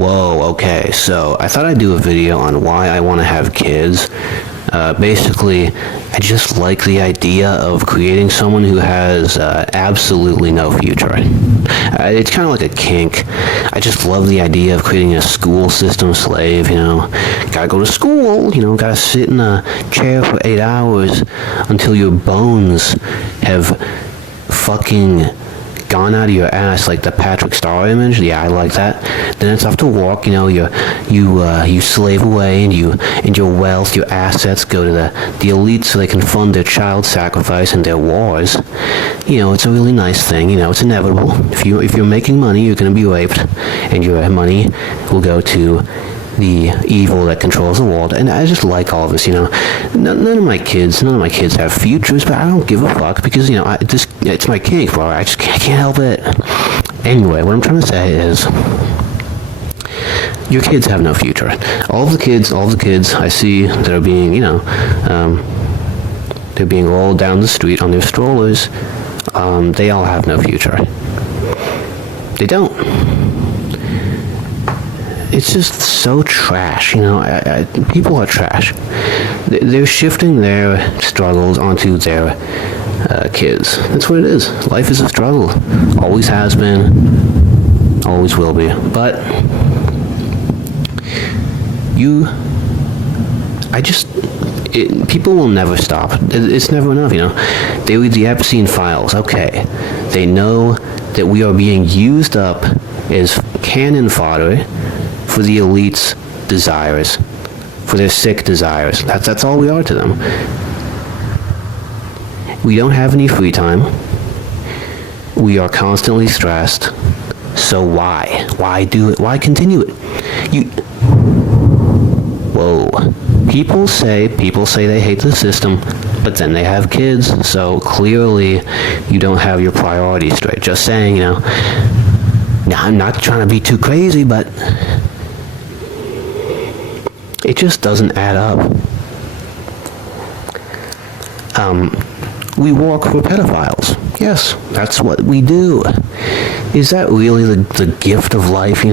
Whoa, okay, so I thought I'd do a video on why I want to have kids. Basically, I just like the idea of creating someone who has absolutely no future. It's kind of like a kink. I just love the idea of creating a school system slave, Gotta go to school, gotta sit in a chair for 8 hours until your bones have fucking gone out of your ass, like the Patrick Star image. Yeah, I like that. Then it's off to walk. You slave away, and your wealth, your assets go to the elite, so they can fund their child sacrifice and their wars. It's a really nice thing. It's inevitable. If you're making money, you're gonna be raped, and your money will go to the evil that controls the world. And I just like all of this. None of my kids have futures, but I don't give a fuck because it's my kink, bro. I can't help it. Anyway, what I'm trying to say is, your kids have no future. All the kids I see that are being, they're being rolled down the street on their strollers. They all have no future. They don't. It's just so trash, people are trash. They're shifting their struggles onto their kids. That's what it is. Life is a struggle. Always has been. Always will be. But people will never stop. It's never enough, They read the Epstein files. Okay. They know that we are being used up as cannon fodder for the elite's desires, for their sick desires. That's all we are to them. We don't have any free time. We are constantly stressed. So why? Why do it? Why continue it? Whoa. People say they hate the system, but then they have kids, so clearly you don't have your priorities straight. Just saying, Now, I'm not trying to be too crazy, but it just doesn't add up. We walk for pedophiles. Yes, that's what we do. Is that really the gift of life,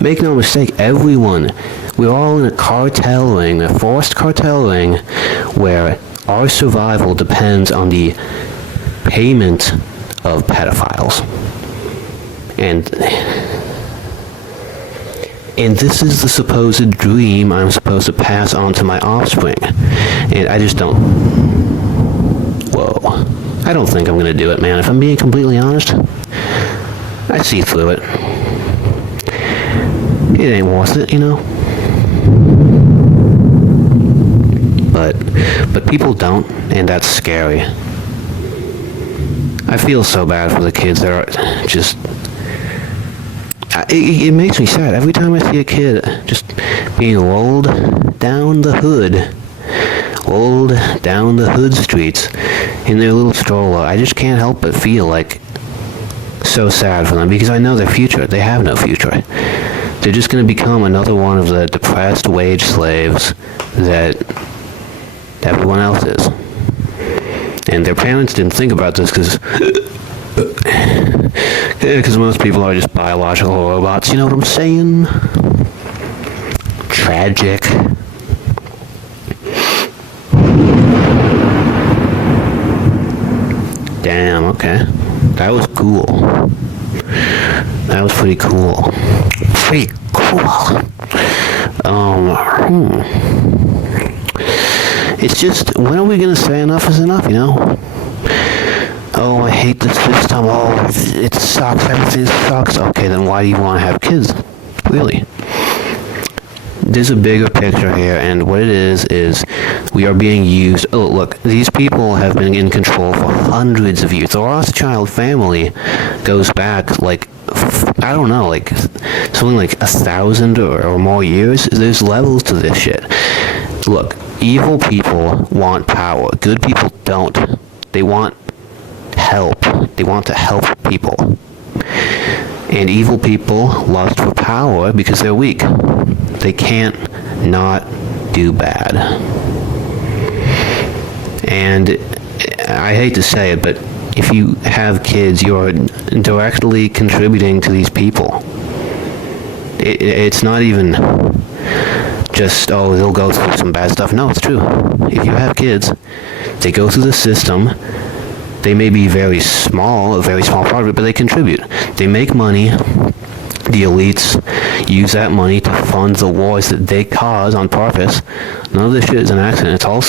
Make no mistake, everyone, we're all in a cartel ring, a forced cartel ring, where our survival depends on the payment of pedophiles. And this is the supposed dream I'm supposed to pass on to my offspring. And I just don't... Whoa. I don't think I'm going to do it, man. If I'm being completely honest, I see through it. It ain't worth it, But people don't, and that's scary. I feel so bad for the kids that are just... It makes me sad. Every time I see a kid just being rolled down the hood streets in their little stroller, I just can't help but feel like so sad for them, because I know their future. They have no future. They're just going to become another one of the depressed wage slaves that everyone else is. And their parents didn't think about this because most people are just biological robots, you know what I'm saying? Tragic. Damn, okay. That was cool. That was pretty cool. Pretty cool. It's just, when are we gonna say enough is enough, Oh, I hate the system. Oh, it sucks. Everything sucks. Okay, then why do you want to have kids? Really? There's a bigger picture here, and what it is we are being used. Oh, look, these people have been in control for hundreds of years. The Rothschild family goes back, like, I don't know, like, something like 1,000 or more years. There's levels to this shit. Look, evil people want power. Good people don't. They want help. They want to help people. And evil people lust for power because they're weak. They can't not do bad. And I hate to say it, but if you have kids, you're directly contributing to these people. It's not even just, oh, they'll go through some bad stuff. No, it's true. If you have kids, they go through the system. They may be very small, a very small part of it, but they contribute. They make money. The elites use that money to fund the wars that they cause on purpose. None of this shit is an accident. It's all...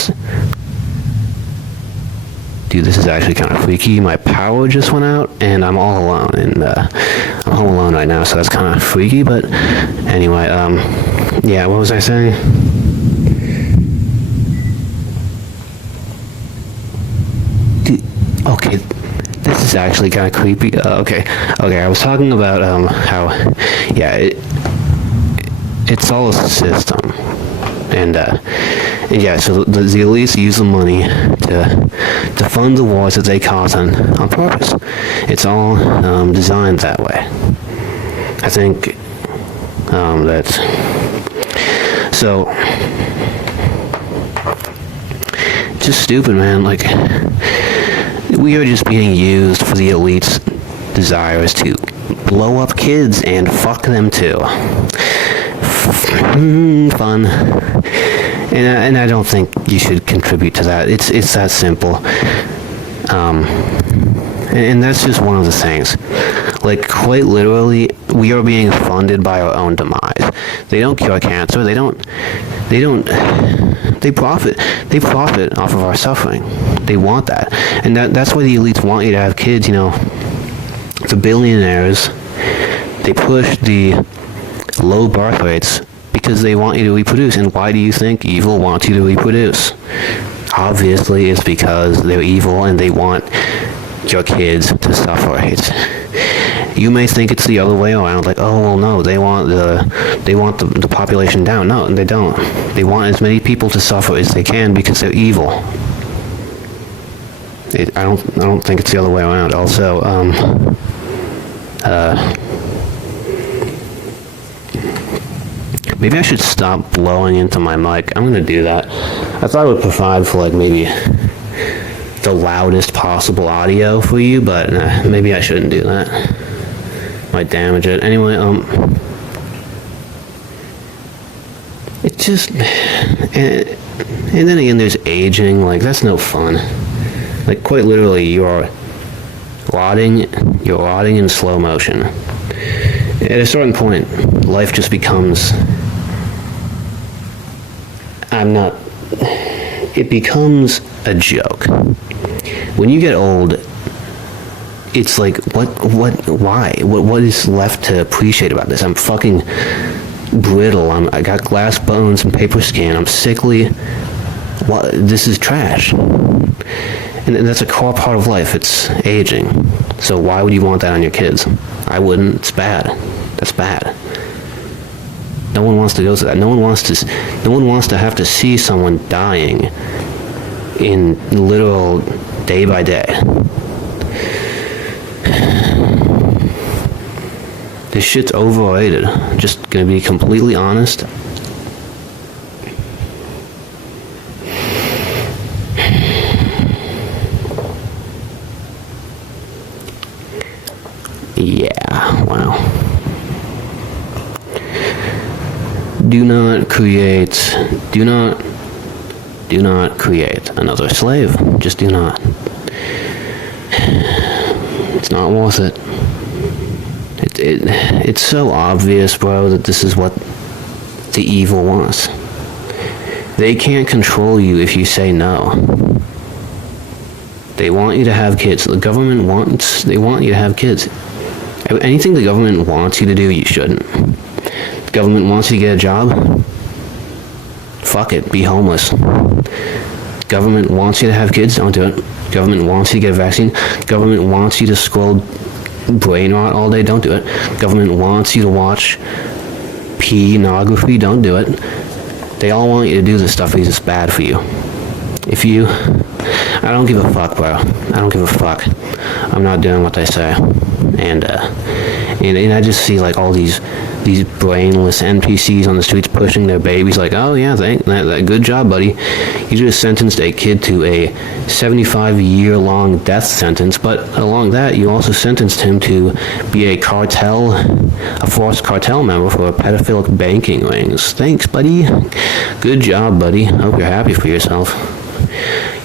Dude, this is actually kind of freaky. My power just went out, and I'm all alone. And I'm home alone right now, so that's kind of freaky. But anyway, yeah, what was I saying? Dude, okay, this is actually kind of creepy. Okay, I was talking about how, yeah, it's all a system. And yeah, so the elites use the money to fund the wars that they cause on purpose. It's all designed that way. I think that's... So, just stupid, man. Like, we are just being used for the elite's desires to blow up kids and fuck them too. Fun. And I don't think you should contribute to that. It's that simple. And that's just one of the things. Like, quite literally, we are being funded by our own demise. They don't cure cancer. They profit off of our suffering. They want that. And that's why the elites want you to have kids, you know. The billionaires, they push the low birth rates because they want you to reproduce. And why do you think evil wants you to reproduce? Obviously, it's because they're evil and they want your kids to suffer. You may think it's the other way around, like, oh, well, no, they want the population down. No, they don't. They want as many people to suffer as they can because they're evil. I don't think it's the other way around. Also, maybe I should stop blowing into my mic. I'm gonna do that. I thought I would provide for, like, maybe the loudest possible audio for you, but maybe I shouldn't do that. Might damage it. Anyway, it just... And then again, there's aging. Like, that's no fun. Like, quite literally, you're rotting in slow motion. At a certain point, life just becomes... It becomes a joke. When you get old, it's like, why? What is left to appreciate about this? I'm fucking brittle. I got glass bones and paper skin. I'm sickly. This is trash. And that's a core part of life. It's aging. So why would you want that on your kids? I wouldn't. It's bad. That's bad. No one wants to go through that. No one wants to have to see someone dying in literal day by day. This shit's overrated. Just gonna be completely honest. Yeah, wow. Do not create another slave. Just do not. It's not worth it. It's so obvious, bro, that this is what the evil wants. They can't control you if you say no. They want you to have kids. They want you to have kids. Anything the government wants you to do, you shouldn't. The government wants you to get a job? Fuck it, be homeless. Government wants you to have kids? Don't do it. Government wants you to get a vaccine? Government wants you to scroll brain rot all day? Don't do it. Government wants you to watch pornography? Don't do it. They all want you to do this stuff because it's bad for you. I don't give a fuck, bro. I don't give a fuck. I'm not doing what they say. And And I just see like all these brainless NPCs on the streets pushing their babies like, oh yeah, good job, buddy. You just sentenced a kid to a 75-year-long death sentence, but along that, you also sentenced him to be a forced cartel member for pedophilic banking rings. Thanks, buddy. Good job, buddy. Hope you're happy for yourself.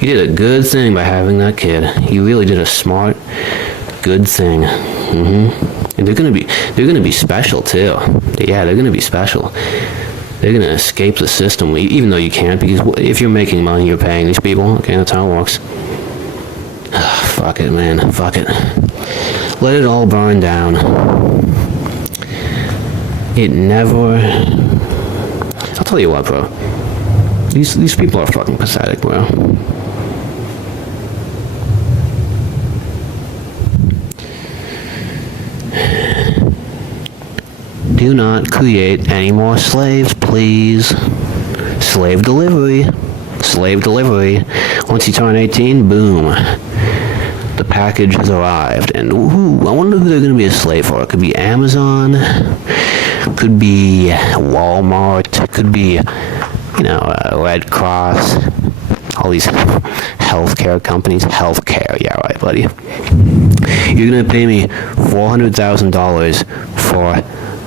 You did a good thing by having that kid. You really did a smart, good thing. And they're gonna be special too. Yeah, they're gonna be special. They're gonna escape the system, even though you can't, because if you're making money, you're paying these people. Okay, that's how it works. Fuck it, man. Fuck it. Let it all burn down. It never... I'll tell you what, bro. These people are fucking pathetic, bro. Do not create any more slaves, please. Slave delivery. Slave delivery. Once you turn 18, boom. The package has arrived. And I wonder who they're going to be a slave for. It could be Amazon. Could be Walmart. Could be, Red Cross. All these healthcare companies. Healthcare, yeah, right, buddy. You're going to pay me $400,000 for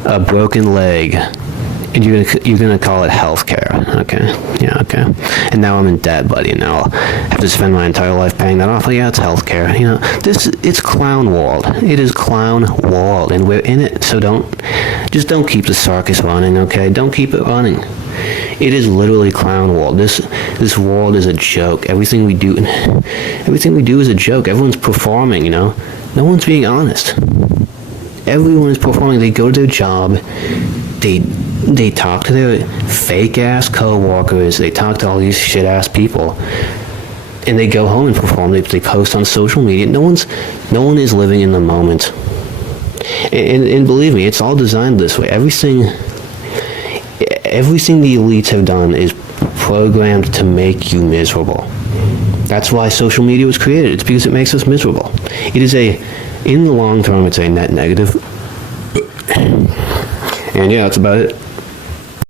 a broken leg, and you're gonna call it healthcare. Okay, yeah, okay. And now I'm in debt, buddy, and now I'll have to spend my entire life paying that off. Oh, yeah, it's healthcare. It's clown world. It is clown world, and we're in it. So don't keep the circus running. Okay, don't keep it running. It is literally clown world. This world is a joke. Everything we do is a joke. Everyone's performing. No one's being honest. Everyone is performing. They go to their job. They talk to their fake-ass co-workers. They talk to all these shit-ass people. And they go home and perform. They post on social media. No one is living in the moment. And believe me, it's all designed this way. Everything the elites have done is programmed to make you miserable. That's why social media was created. It's because it makes us miserable. In the long term, it's a net negative. And yeah, that's about it.